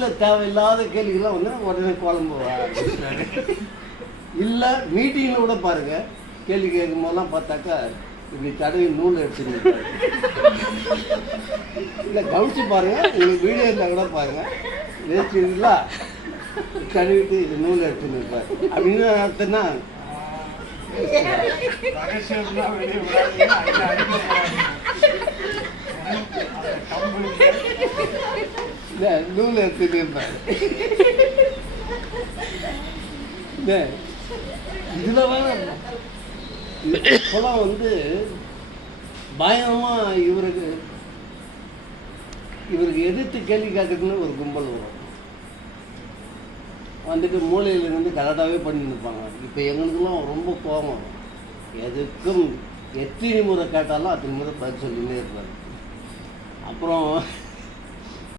வீட்டில் தேவையில்லாத கேள்விகள்லாம் வந்து உடனே குழம்பு இல்லை. மீட்டிங்கில் கூட பாருங்கள், கேள்வி கேட்கும் போதெல்லாம் பார்த்தாக்கா இப்படி தடவி நூல் எடுத்துட்டு இல்லை, கவனிச்சு பாருங்கள். உங்களுக்கு வீடியோ இருந்தால் கூட பாருங்கள், வேஸ்ட்டுங்களா கழுவிட்டு இது நூல் எடுத்துன்னு இருப்பார். அப்படின்னு அர்த்தம்னா நூல் எடுத்துட்டு இருப்பார். இதுல வேற இப்பெல்லாம் வந்து பயமா இவருக்கு எதிர்த்து கேள்வி கேட்கறதுன்னு ஒரு கும்பல் வரும். வந்துட்டு மூலையிலேருந்து கரெக்டாகவே பண்ணிட்டு இருப்பாங்க. இப்போ எங்களுக்கெல்லாம் ரொம்ப கோபம் வரும். எதுக்கும் எத்தனை முறை கேட்டாலும் அத்தனை முறை பதில் சொல்லிகிட்டே இருப்பாரு. அப்புறம்